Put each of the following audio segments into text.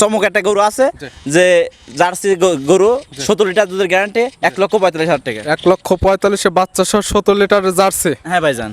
চমক একটা গরু আছে যে জার্সি গরু সত্তর লিটার দুধের গ্যারান্টি এক লক্ষ পঁয়তাল্লিশ হাজার টাকা। এক লক্ষ পঁয়তাল্লিশে বাচ্চা সহ সত্তর লিটার জার্সি। হ্যাঁ ভাই ভাইজান।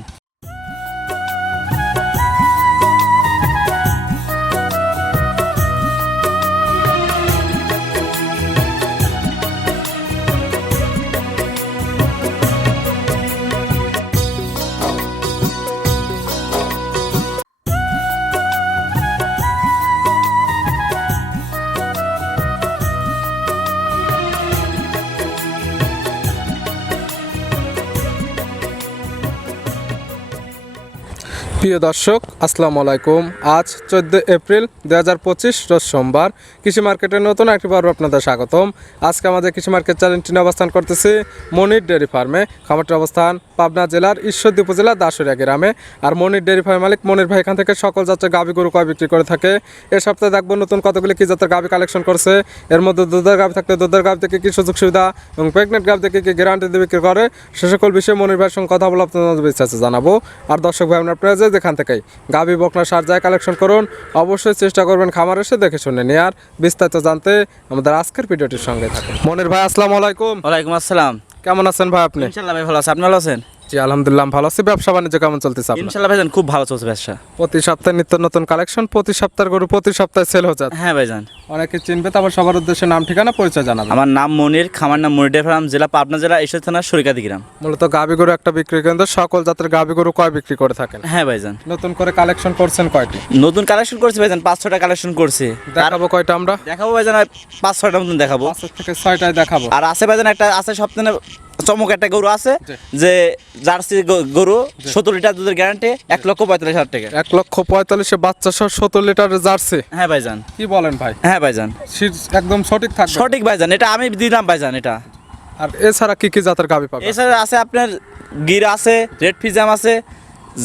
প্রিয় দর্শক, আসসালামু আলাইকুম। আজ চোদ্দ এপ্রিল দু হাজার পঁচিশ, রোজ সোমবার। কৃষি মার্কেটের নতুন একটি পর্ব আপনাদের স্বাগতম। আজকে আমাদের কৃষি মার্কেট চ্যানেলটি অবস্থান করতেছি মনির ডেয়ারি ফার্মে। খামারটির অবস্থান পাবনা জেলার ঈশ্বরদী উপজেলা দাসুরিয়া গ্রামে। আর মনির ডেয়ারি ফার্ম মালিক মনির ভাই এখান থেকে সকল জাতের গাভি গরু কয় বিক্রি করে থাকে। এ সপ্তাহে দেখব নতুন কতগুলি কি জাতের গাভি কালেকশন করছে। এর মধ্যে দুধের গাভি থাকলে দুধের গাভি থেকে কী সুযোগ সুবিধা এবং প্রেগনেন্ট গাভি থেকে কি গ্যারান্টি দিয়ে বিক্রি করে, সে সকল বিষয়ে মনির ভাইয়ের সঙ্গে কথা বলে আপনাদের বিস্তারিত জানাব। আর দর্শক ভাই আপনারা যে যেখান থেকেই। গাবি বকনা সার যায় কালেকশন করুন। অবশ্যই চেষ্টা করবেন খামার এসে দেখে শুনে নেয়ার বিস্তারিত জানতে আমাদের আজকের ভিডিওটির সঙ্গে থাকুন। মনির ভাই আসসালামু আলাইকুম। ওয়ালাইকুম আসসালাম। কেমন আছেন ভাই আপনি? ভাই ভালো আছেন আপনি ভালো আছেন? জি আলহামদুলিল্লাহ ভালো আছি। ব্যবসা বাণিজ্য কেমন চলতেছে আপনার? ভাইজান খুব ভালো চলছে ব্যবসা। প্রতি সপ্তাহে নিত্য নতুন কালেকশন প্রতি সপ্তাহের গরু প্রতি সপ্তাহে সেল হচ্ছে হ্যাঁ ভাইজান। অনেকে চিনবে তারপর সবার উদ্দেশ্যে নাম ঠিকানা পরিচয় জানাবে আমার নাম মনির খামার নাম মনির ফার্ম জেলা পাবনা জেলা ঈশ্বর থানা সরিকাদি গ্রাম মূলত গাভি গরু একটা বিক্রি কেন্দ্র সকল জাতের গাভি গরু কয় বিক্রি করে থাকেন? হ্যাঁ ভাইজান। নতুন করে কালেকশন করছেন কয়টি? নতুন কালেকশন করছি ভাইজান পাঁচ ছটা কালেকশন করছি। দেখাবো কয়টা আমরা? দেখাবো ভাইজান পাঁচ ছটা মতন দেখাবো। পাঁচ থেকে ছয়টায় দেখাবো। আর আছে ভাইজান একটা আছে সপ্তাহে চমক একটা গরু আছে যে জার্সি গরু সত্তর লিটার দুধের গ্যারান্টি এক লক্ষ পঁয়তাল্লিশ হাজার টাকা। এক লক্ষ পঁয়তাল্লিশে বাচ্চা সহ সত্তর লিটার জার্সি? হ্যাঁ ভাইজান। কি বলেন ভাই? হ্যাঁ ভাইজান। একদম সঠিক থাকবে। সঠিক ভাইজান। এটা আমি দিলাম ভাইজান এটা। আর এছাড়া কি কি জাতের গাভি পাবে এছাড়া আছে আপনার গির আছে রেড ফিজাম আছে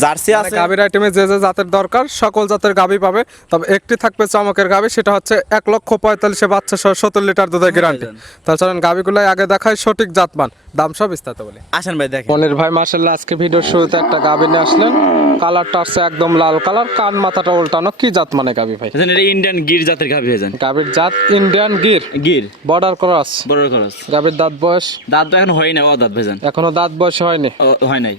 জার্সি আছে। গাভীর আইটেমে যে যে জাতের দরকার সকল জাতের গাভি পাবে। তবে একটি থাকবে চমকের গাভি সেটা হচ্ছে এক লক্ষ পঁয়তাল্লিশে বাচ্চা সহ সত্তর লিটার দুধের গ্যারান্টি তাছাড়া গাভিগুলাই আগে দেখায় সঠিক জাতমান। দাম সব বিস্তারিত বলি। আসেন ভাই দেখেন। মনির ভাই মার্শাল্লাহ আজকে ভিডিওর শুরুতে একটা গাভি নিয়ে আসলেন। কালারটা আসছে একদম লাল কালার কান মাথাটা উল্টানো। কি জাত মানে গাভি ভাই? এটা ইন্ডিয়ান গির জাতের গাভি ভাইজান গাভির জাত Indian Gir. Gir. Border cross বড় খরচ গাভির দাঁত বয়স? দাঁত তো এখন হয় না ও দাঁত ভাইজান এখনও দাঁত বয়স হয়নি। হয় নাই।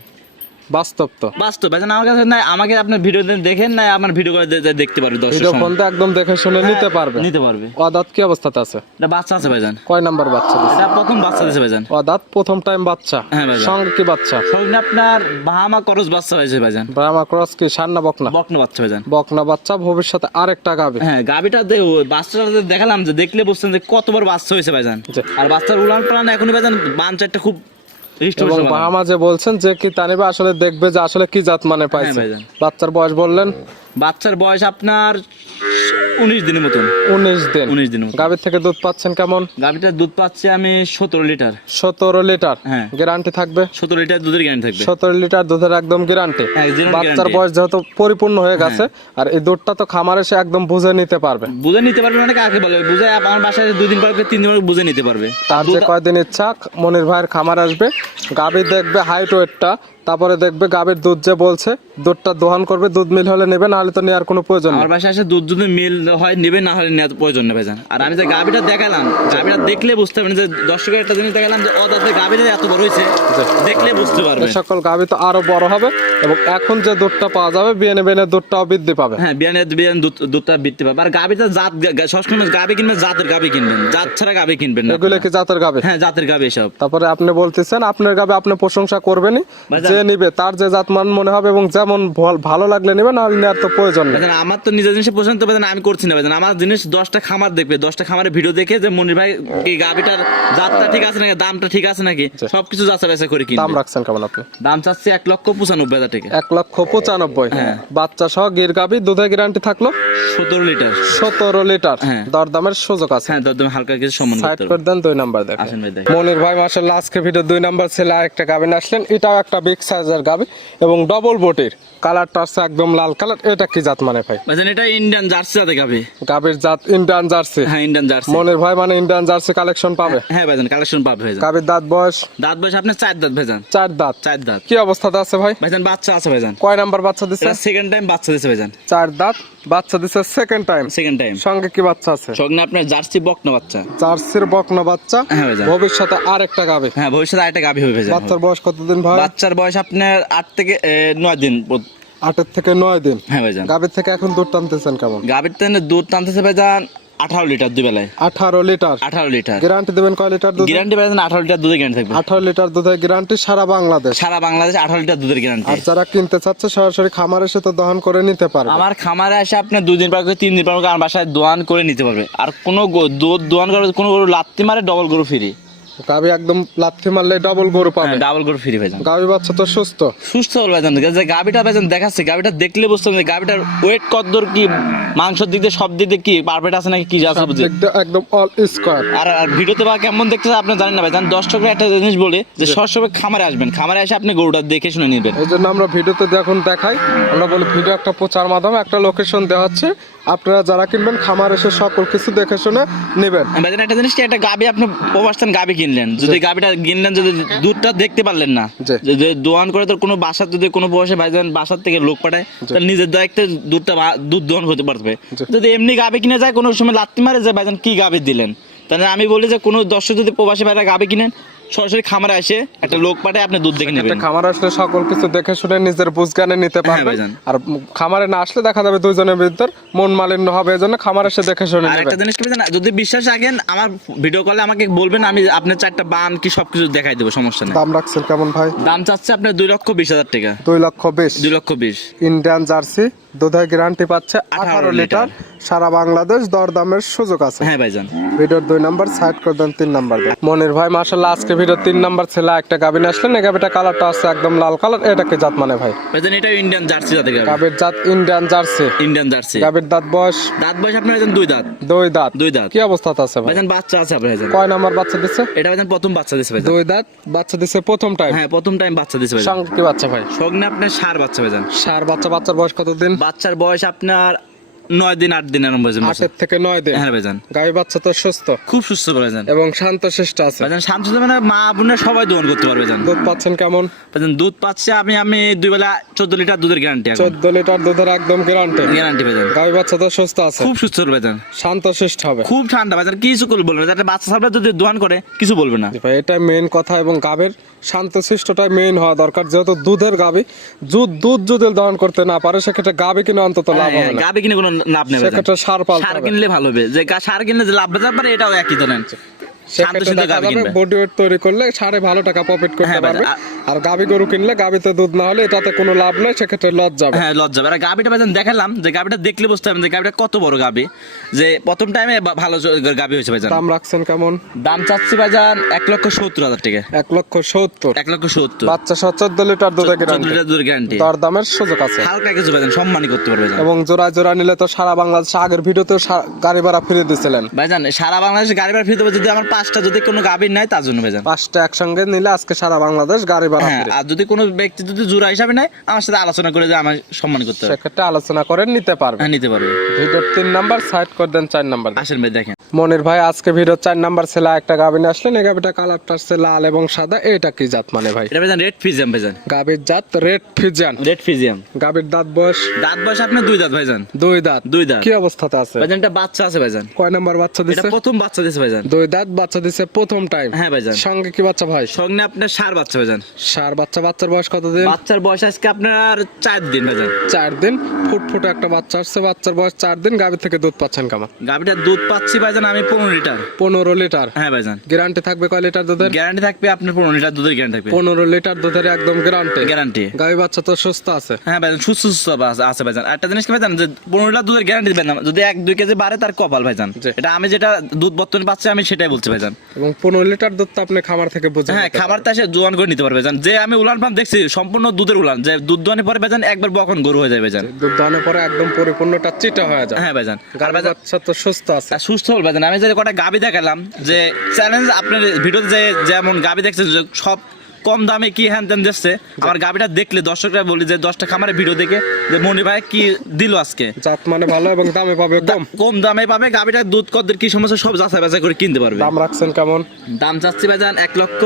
বাস্তব তো। বাস্তব ভাইজান আমার কাছে নাই আমাকে আপনার ভিডিও দেখেন আমার ভিডিও করে দেখতে পারবে দর্শক ভিডিও ফোন তো একদম দেখে শুনে নিতে পারবে। নিতে পারবে। ও দাঁত কি অবস্থাতে আছে? এটা বাচ্চা আছে ভাইজান। কয় নাম্বার বাচ্চা দিছে? এটা প্রথম বাচ্চা ভাইজান। ও দাঁত প্রথম টাইম বাচ্চা। হ্যাঁ ভাইজান। সঙ্গে কি বাচ্চা? সঙ্গে আপনার বাহামা করস বাচ্চা হয়েছে ভাইজান। ক্রস কি সান্না বকনা? বকনা বাচ্চা ভাইজান। বকনা বাচ্চা ভবিষ্যতে আরেকটা গাবে। হ্যাঁ গাবিটা দেখো বাচ্চাটা দেখালাম যে দেখলে বুঝছেন যে কতবার বাচ্চা হয়েছে ভাইজান। আর বাচ্চার উলান পালান এখনই ভাইজান বাঞ্চারটা খুব এবং বাবা ভাইজান। যে বলছেন যে কি তানিবে আসলে দেখবে যে আসলে কি জাত মানে পাইছে। হ্যাঁ বাচ্চার বয়স বললেন? বাচ্চার বয়স আপনার উনিশ দিনের মতন। উনিশ দিন। উনিশ গাভীর থেকে দুধ পাচ্ছেন কেমন? দুধ পাচ্ছি আমি সতেরো লিটার। সতেরো লিটার। হ্যাঁ। গ্যারান্টি থাকবে? সতেরো লিটার দুধের গ্যারান্টি থাকবে। সতেরো লিটার দুধের একদম গ্যারান্টি। হ্যাঁ, বাচ্চার বয়স যেহেতু পরিপূর্ণ হয়ে গেছে আর এই দুধটা তো খামারে সে একদম বুঝে নিতে পারবে। বুঝে নিতে পারবে মানে কাকে বলে? বুঝে আমার বাসায় দুই দিন পর তিন দিন পর বুঝে নিতে পারবে। তার যে কয়দিন ইচ্ছা মনির ভাইয়ের খামার আসবে। গাভী দেখবে হাইট ওয়েটটা তারপরে দেখবে গাভীর দুধ যে বলছে দুধটা দোহন করবে দুধ মিল হলে নেবে নাহলে তো নেওয়ার কোনো প্রয়োজন আমার বাসায় এসে দুধ যদি মিল হয় নেবে না হলে নেওয়ার প্রয়োজন নেবে যান আর আমি যে গাবিটা দেখালাম গাবিটা দেখলে বুঝতে পারবেন যে দর্শকের একটা জিনিস দেখালাম যে ও দাদা গাবিটা এত বড় হয়েছে দেখলে বুঝতে পারবে সকল গাভী তো আরও বড় হবে এবং এখন যে দুধটা পাওয়া যাবে বিয়ানে বিয়ানে দুধটাও বৃদ্ধি পাবে। হ্যাঁ বিয়ান দুধ দুধটা বৃদ্ধি পাবে। আর গাবিটা জাত সবসময় গাবি কিনবেন জাতের গাবি কিনবেন জাত ছাড়া গাবি কিনবেন না এগুলো কি জাতের গাভী? হ্যাঁ জাতের গাবি এসব। তারপরে আপনি বলতেছেন আপনার গাবে আপনি প্রশংসা করবেনই। যে নিবে তার যে জাতমান মনে হবে এবং যেমন ভালো লাগলে নিবে না নেওয়ার তো প্রয়োজন নেই। আমার তো নিজের জিনিস পছন্দ হবে না আমি করছি না আমার জিনিস দশটা খামার দেখবে দশটা খামারের ভিডিও দেখে যে মনির ভাই এই গাবিটার জাতটা ঠিক আছে নাকি দামটা ঠিক আছে নাকি? সবকিছু যাচাই বাছাই করে কিনবে। দাম রাখছেন কেমন আপনি? দাম চাচ্ছে এক লক্ষ পঁচানব্বই হাজার টাকা। এক লক্ষ পঁচানব্বই। হ্যাঁ। বাচ্চা সহ গির গাবি দুধের গ্যারান্টি থাকল? সতেরো লিটার। সতেরো লিটার। হ্যাঁ। দরদামের সুযোগ আছে। হ্যাঁ দর দামে হালকা কিছু সম্মান সাইড করে দেন দুই নাম্বার দেখেন। মনির ভাই মাসাল্লাহ আজকে ভিডিও দুই নাম্বার ছেলে আরেকটা গাবিন আসলেন। এটাও একটা বিগ সাইজের গাবি এবং ডবল বটির কালারটা আছে একদম লাল কালার এটা কি জাত মানে ভাই? ভাইজান এটা ইন্ডিয়ান জার্সি জাতে গাবে। গাবির জাত ইন্ডিয়ান জার্সি হ্যাঁ ইন্ডিয়ান জার্সি মনের ভাই মানে ইন্ডিয়ান জার্সি কালেকশন পাবে? হ্যাঁ ভাইজান কালেকশন পাবে ভাইজান। গাবির দাঁত বয়স? দাঁত বয়স আপনার চার দাঁত ভাইজান। চার দাঁত। চার দাঁত। কি অবস্থাতে আছে ভাই? ভাইজান বাচ্চা আছে ভাইজান। কয় নাম্বার বাচ্চা দিচ্ছে এটা সেকেন্ড টাইম বাচ্চা দিছে ভাইজান। চার দাঁত বাচ্চা দিচ্ছে সেকেন্ড টাইম সেকেন্ড টাইম সঙ্গে কি বাচ্চা আছে? সঙ্গে আপনার জার্সি বকনা বাচ্চা। জার্সির বকনা বাচ্চা। হ্যাঁ ভবিষ্যতে আর একটা গাবে। হ্যাঁ ভবিষ্যতে আরেকটা গাভী হবে ভাইজান। বাচ্চার বয়স কতদিন ভাই? বাচ্চার বয়স আপনার আট থেকে নয় দিন আটের থেকে নয় দিন? হ্যাঁ ভাইজান। গাভীর থেকে এখন দুধ টানতেছেন কেমন? গাভীর থেকে দুধ টানতেছে ভাইজান আঠারো লিটার দুই বেলায় আঠারো লিটার? আঠারো লিটার। গ্যারান্টি দেবেন কয় লিটার দুধ? গ্যারান্টি ভাইজান আঠারো লিটার দুধের গ্যারান্টি থাকবে। আঠারো লিটার দুধের গ্যারান্টি সারা বাংলাদেশ। সারা বাংলাদেশ আঠারো লিটার দুধের গ্যারান্টি আর যারা কিনতে চাচ্ছে সরাসরি খামার এসে তো দহন করে নিতে পারবে। আমার খামারে এসে আপনার দুই দিন পর তিন দিন পর আমার বাসায় দোয়ান করে নিতে পারবে। আর কোনো দুধ দোয়ান করে কোনো গরু লাত্তি মারে ডবল গরু ফ্রি গাভী একদম লাথি মারলে ডবল গরু পাবে। ডাবল গরু ফ্রি ভাইজান। গাভী বাচ্চা তো সুস্থ। সুস্থ হল ভাইজান। যে গাভিটা ভাইজান দেখাচ্ছে গাভিটা দেখলে বুঝতে যে গাভিটার ওয়েট কতদূর কি মাংসের দিক দিয়ে সব দিক দিয়ে কি পারফেক্ট আছে নাকি কি আছে বুঝি? একদম- অল স্কোয়ার আর ভিডিওতে বা কেমন দেখতেছে আপনি জানেন না ভাইজান। দর্শকের একটা জিনিস বলে যে সবসময় খামারে আসবেন। খামারে এসে আপনি গরুটা দেখে শুনে নেবেন। এই জন্য আমরা ভিডিওতে এখন দেখাই। আমরা বলি ভিডিও একটা প্রচার মাধ্যমে একটা লোকেশন দেওয়া হচ্ছে আপনারা যারা কিনবেন খামার এসে সকল কিছু দেখে শুনে নেবেন। ভাইজান একটা জিনিস কি একটা গাবি আপনি প্রবাসন গাবি কিনলেন? যদি গাবিটা কিনলেন যদি দুধটা দেখতে পারলেন না যদি দোয়ান করে তো কোনো বাসার যদি কোনো বসে ভাইজান বাসার থেকে লোক পাঠায় তাহলে নিজের দায়িত্বে দুধটা দুধ দোয়ান হতে পারবে। যদি এমনি গাভে কিনে যায় কোনো সময় লাত্তি মারে যে ভাইজান কি গাভে দিলেন? তাহলে আমি বলি যে কোনো দর্শক যদি প্রবাসী ভাইরা গাভে কিনেন সরাসরি খামারে আসে একটা লোক পাঠায় আপনি দুধ দেখে নেবেন। খামার আসলে সকল কিছু দেখে শুনে নিজের বুঝগানে নিতে পারবেন আর খামারে না আসলে দেখা যাবে দুইজনের ভিতর মন মালিন্য হবে এই জন্য খামার এসে দেখে শুনে আর একটা জিনিস কি? যদি বিশ্বাস রাখেন আমার ভিডিও কলে আমাকে বলবেন আমি আপনার চারটা বান কি সবকিছু দেখাই দেবো সমস্যা নেই। দাম রাখছেন কেমন ভাই? দাম চাচ্ছে আপনার দুই লক্ষ বিশ হাজার টাকা। দুই লক্ষ বিশ। দুই লক্ষ বিশ। Indian jersey. দুধের গ্যারান্টি পাচ্ছে আঠারো লিটার। সারা বাংলাদেশ দরদামের সুযোগ আছে। হ্যাঁ ভাইজান। ভিডিওর দুই নাম্বার সাইড করে দেন তিন নাম্বার দেন মনির ভাই মাসাল্লাহ আজকে ভিডিও তিন নাম্বার ছেলে একটা গাবিন আসলেন এই গাবিটা কালারটা আছে একদম লাল কালার এটাকে জাত মানে ভাই? ভাইজান এটা ইন্ডিয়ান জার্সি জাতে গাবি গাবির জাত ইন্ডিয়ান জার্সি ইন্ডিয়ান জার্সি গাবির দাঁত বয়স? দাঁত বয়স আপনার ভাইজান দুই দাঁত। দুই দাঁত। দুই দাঁত। কি অবস্থাতে আছে ভাই? ভাইজান বাচ্চা আছে আপনার ভাইজান। কয় নাম্বার বাচ্চা দিচ্ছে এটা ভাইজান প্রথম বাচ্চা দিছে ভাইজান। দুই দাঁত বাচ্চা দিচ্ছে প্রথম টাইম হ্যাঁ প্রথম টাইম বাচ্চা দিছে ভাইজান। সঙ্গে কি বাচ্চা ভাই। সঙ্গে আপনার সার বাচ্চা ভাইজান। সার বাচ্চা বাচ্চার বয়স কতদিন? বাচ্চার বয়স আপনার নয় দিন আট দিন এরকম ভাইজান আটের থেকে নয় দিন। হ্যাঁ ভাইজান। গাই বাচ্চা তো সুস্থ। খুব সুস্থ ভাইজান। এবং শান্ত শিষ্ট আছে। ভাইজান শান্ত মানে মা বোনের সবাই করতে পারবে ভাইজান। দুধ পাচ্ছেন কেমন? ভাইজান দুধ পাচ্ছে আমি আমি দুই বেলা চোদ্দ লিটার দুধের গ্যারান্টি চোদ্দ লিটার দুধের একদম গ্যারান্টি গ্যারান্টি ভাইজান। বাচ্চা তো সুস্থ আছে। খুব সুস্থ ভাইজান। শান্ত শিষ্ট হবে। খুব ঠান্ডা ভাইজান কিছু বলবে না। একটা বাচ্চা সামনে যদি দোয়ান করে কিছু বলবে না। ভাই এটা মেইন কথা এবং গাবের শান্ত শিষ্টটাই মেইন হওয়া দরকার। যেহেতু দুধের গাবি দুধ দুধ যদি দহন করতে না পারে সেক্ষেত্রে গাবি কিনে অন্তত লাভ হ্যাঁ, হবে না। কিনে কোনো লাভ নেবে সার কিনলে ভালো হবে। যে গা- সার কিনলে যে লাভ বেচার পারে এটাও একই ধরেন শান্ত সেক্ষেত্রে সিদ্ধ দেখা গাবে যাবে কিনবে। বডি ওয়েট তৈরি করলে সারে ভালো টাকা প্রফিট করতে হ্যাঁ, পারবে। আর গাবি গরু কিনলে গাবিতে দুধ না হলে এটাতে কোনো লাভ নেই সেক্ষেত্রে লস যাবে। হ্যাঁ লজ্জা আর গাবিটা ভাইজান দেখালাম যে গাবিটা দেখলে বুঝতে পারবেন যে গাবিটা কত বড় গাবি। যে প্রথম টাইমে ভালো গাবি হয়েছে ভাইজান। দাম রাখছেন কেমন? দাম চাচ্ছি ভাইজান এক লক্ষ সত্তর হাজার টাকা। এক লক্ষ সত্তর। এক লক্ষ সত্তর। বাচ্চা সহ চোদ্দ লিটার দুধে গ্যারান্টি লিটার দুধের গ্যারান্টি দর দামের সুযোগ আছে। হালকা কিছু ভাইজান সম্মানই করতে পারবে এবং জোড়ায় জোড়া নিলে তো সারা বাংলাদেশ আগের ভিডিওতেও গাড়ি ভাড়া ফিরে দিয়েছিলেন ভাইজান সারা বাংলাদেশ গাড়ি ভাড়া ফ্রি দেবো যদি আমার পাঁচটা যদি কোনো গাবির নাই তার জন্য ভাইজান পাঁচটা একসঙ্গে নিলে আজকে সারা বাংলাদেশ গাড়ি ভাড়া হ্যাঁ আর যদি কোনো ব্যক্তি যদি জোড়া হিসাবে নেয় আমার সাথে আলোচনা করে যে আমার সম্মান করতে হবে। সেক্ষেত্রে আলোচনা করে নিতে পারবে। হ্যাঁ নিতে পারবে। ভিডিওর তিন নাম্বার সাইড করে দেন চার নাম্বার। আসেন ভাই দেখেন। মনির ভাই আজকে ভিডিওর চার নাম্বার ছেলে একটা গাবিনে আসলেন। এই গাবিটা কালারটা আসছে লাল এবং সাদা। এটা কি জাত মানে ভাই? এটা ভাইজান রেড ফিজিয়াম ভাইজান গাবির জাত রেড ফিজিয়ান রেড ফিজিয়াম গাবির দাঁত বয়স? দাঁত বয়স আপনার দুই দাঁত ভাইজান। দুই দাঁত। দুই দাঁত। কি অবস্থাতে আছে? ভাইজান একটা বাচ্চা আছে ভাইজান। কয় নাম্বার বাচ্চা দিছে? এটা প্রথম বাচ্চা দিয়েছে ভাইজান। দুই দাঁত বাচ্চা দিছে প্রথম টাইম হ্যাঁ ভাইজান। সঙ্গে কি বাচ্চা ভাই? সঙ্গে আপনার সার বাচ্চা ভাইজান। সার বাচ্চা বাচ্চার বয়স কতদিন? বাচ্চার বয়স আজকে আপনার চার দিন ভাইজান। চার দিন? ফুট ফুটে একটা বাচ্চা আসছে বাচ্চার বয়স চার দিন গাভি থেকে দুধ পাচ্ছেন কেমন? গাভিটার দুধ পাচ্ছি ভাইজান আমি পনেরো লিটার। পনেরো লিটার? হ্যাঁ ভাইজান। গ্যারান্টি থাকবে কয় লিটার দুধের? গ্যারান্টি থাকবে আপনার পনেরো লিটার দুধের গ্যারান্টি থাকবে। পনেরো লিটার দুধের একদম গ্যারান্টি গ্যারান্টি গাভি বাচ্চা তো সুস্থ আছে। হ্যাঁ ভাইজান সুস্থ সুস্থ আছে- আছে ভাইজান। একটা জিনিস কি ভাইজান যে পনেরো লিটার দুধের গ্যারান্টি দিবেন না যদি এক দুই কেজি বাড়ে তার কপাল ভাইজান। এটা আমি যেটা দুধ বর্তমানে পাচ্ছি আমি সেটাই বলছি ভাইজান। এবং পনেরো লিটার দুধ তো আপনি খামার থেকে বোঝা হ্যাঁ জোয়ান করে নিতে পারবে যে আমি উলান দেখছি সম্পূর্ণ দুধের উলান। যে দুধ পরে ভাইজান একবার বকন গরু হয়ে যায় ভাইজান। দুধ পরে একদম পরিপূর্ণটা চিটা হয়ে যায়। হ্যাঁ ভাইজান। আর ভাইজান তো সুস্থ আছে। সুস্থ হল ভাইজান। আমি যে কটা গাবি দেখালাম যে চ্যালেঞ্জ আপনার ভিডিওতে যে যেমন গাবি দেখছে সব কম দামে কি হ্যান ত্যান দিচ্ছে? আমার গাবিটা দেখলে দর্শকরা বলি যে দশটা খামারে ভিডিও দেখে যে মনি ভাই কি দিল আজকে? জাত মানে ভালো এবং দামে পাবে কম। কম দামে পাবে গাবিটা দুধ কদের কি সমস্যা সব যাচাই বাছাই করে কিনতে পারবে। দাম রাখছেন কেমন? দাম চাচ্ছি ভাইজান এক লক্ষ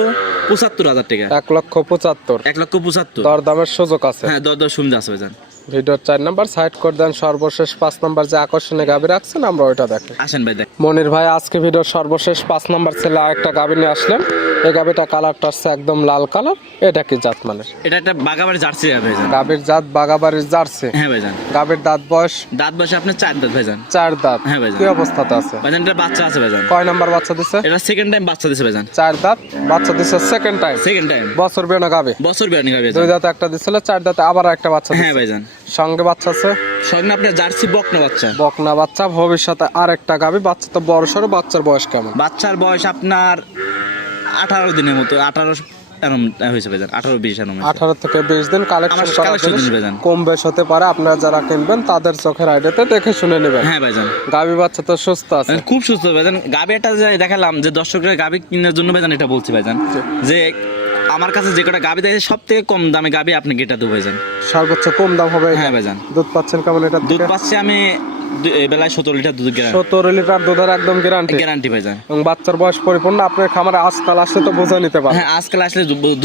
পঁচাত্তর হাজার টাকা। এক লক্ষ পঁচাত্তর। এক লক্ষ পঁচাত্তর। দর দামের সুযোগ আছে। হ্যাঁ দর দর শুনতে আছে ভাইজান ভিডিওর চার নাম্বার সাইড করে দেন সর্বশেষ পাঁচ নাম্বার যে আকর্ষণীয় গাভি রাখছেন আমরা ওইটা দেখি। আসেন ভাই দেখ মনির ভাই আজকে ভিডিওর সর্বশেষ পাঁচ নাম্বার ছেলে আরেকটা গাভি নিয়ে আসলেন। এই গাভিটা কালারটা হচ্ছে একদম লাল কালার এটা কি জাত মানের? এটা একটা বাগাবাড়ি জার্সি ভাইজান। গাভীর জাত বাগাবাড়ির জার্সি। হ্যাঁ ভাইজান। গাভীর দাঁত বয়স? দাঁত বসে আপনার চার দাঁত ভাইজান। চার দাঁত। হ্যাঁ ভাইজান। কি অবস্থাতে আছে? ভাইজান এটা বাচ্চা আছে ভাইজান। কয় নাম্বার বাচ্চা দিছে? এটা সেকেন্ড টাইম বাচ্চা দিছে ভাইজান। চার দাঁত বাচ্চা দিছে সেকেন্ড টাইম সেকেন্ড টাইম বছর বেনা গাভি। বছর বিয়ানি খাবে দুই দাঁতে একটা দিছিল চার দাঁতে আবার একটা বাচ্চা হ্যাঁ। ভাইজান। সঙ্গে বাচ্চা আছে। সঙ্গে আপনার জার্সি বকনা বাচ্চা? বকনা বাচ্চা ভবিষ্যতে আর একটা গাভি বাচ্চা তো বড় সড়ো বাচ্চার বয়স কেমন? বাচ্চার বয়স আপনার আঠারো দিনের মতো আঠারো আঠারো থেকে বিশ দিন কালেকশন করা। কম বেশ হতে পারে আপনারা যারা কিনবেন তাদের চোখের আইডিয়াতে দেখে শুনে নেবেন। হ্যাঁ ভাইজান গাভি বাচ্চা তো সুস্থ আছে। খুব সুস্থ ভাইজান গাবি দেখালাম যে দর্শকরা গাবি কেনার জন্য ভাইজান এটা বলছি ভাইজান যে আমার কাছে যে কটা গাবি দেখে সব থেকে কম দামে গাবি আপনি এটা দেবো ভাইজান সর্বোচ্চ কম দাম হবে হ্যাঁ ভাইজান দুধ পাচ্ছেন কেমন এটা দুধ পাচ্ছি আমি বেলায় সতেরো লিটার দুধ সত্তর লিটার দুধের একদম গ্যারান্টি গ্যারান্টি ভাইজান এবং বাচ্চার বয়স পরিপূর্ণ আপনার খামারে আজকাল আসলে তো বোঝা নিতে পারে হ্যাঁ আজকাল আসলে দুধ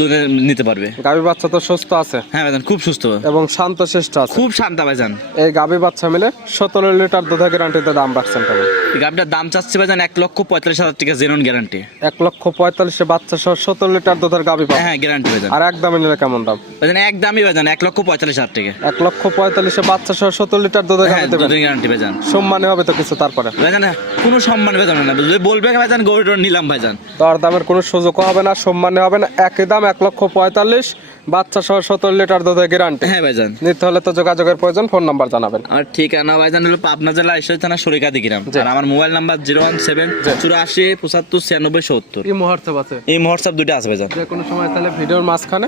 নিতে পারবে। গাভী বাচ্চা তো সুস্থ আছে। হ্যাঁ ভাইজান খুব সুস্থ। এবং শান্ত শ্রেষ্ঠ আছে। খুব শান্ত ভাইজান এই গাভী বাচ্চা মিলে সতেরো লিটার দুধের গ্যারান্টিতে দাম রাখছেন কেমন? এই গাবিটার দাম চাচ্ছে ভাইজান এক লক্ষ পঁয়তাল্লিশ হাজার টাকা জেনন গ্যারান্টি এক লক্ষ পঁয়তাল্লিশে বাচ্চা সহ সত্তর লিটার দুধের গাভী পাবে হ্যাঁ গ্যারান্টি ভাইজান আর এক দামে নিলে কেমন দাম? ভাইজান এক দামই ভাইজান এক লক্ষ পঁয়তাল্লিশ হাজার টাকা। এক লক্ষ পঁয়তাল্লিশে বাচ্চা সহ সত্তর লিটার দুধের গাভী দুধের গ্যারান্টি ভাইজান সম্মানে হবে তো কিছু তারপরে। ভাইজান কোনো সম্মান ভাইজান না। যদি বলবে ভাইজান গরুটা নিলাম ভাইজান দর দামের কোনো সুযোগও হবে না সম্মানে হবে না। একই দাম এক লক্ষ পঁয়তাল্লিশ বাচ্চা সহ সত্তর লিটার দুধের গ্যারান্টি হ্যাঁ ভাইজান নিতে হলে তো যোগাযোগের প্রয়োজন ফোন নাম্বার জানাবেন। আমার ঠিকানা ভাইজান হলো পাবনা জেলা ঈশ্বর থানা সরিকাদি গ্রাম আর আমার mobile number zero one seven চুরাশি পঁচাত্তর ছিয়ানব্বই সত্তর। এই মুহূর্তে আছে এই হোয়াটসঅ্যাপ দুটো আছে ভাইজান। যে কোনো সময় তাহলে ভিডিওর মাঝখানে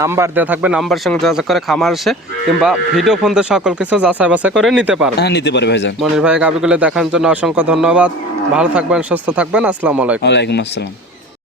নাম্বার দেওয়া থাকবে নাম্বার সঙ্গে যোগাযোগ করে খামার আসে কিংবা ভিডিও ফোন দিয়ে সকল কিছু যাচাই বাছাই করে নিতে পারে হ্যাঁ নিতে পারে ভাইজান। মনির ভাই গাবিগুলো দেখার জন্য অসংখ্য ধন্যবাদ। ভালো থাকবেন সুস্থ থাকবেন। আসসালামু আলাইকুম। ওয়ালাইকুম আসসালাম।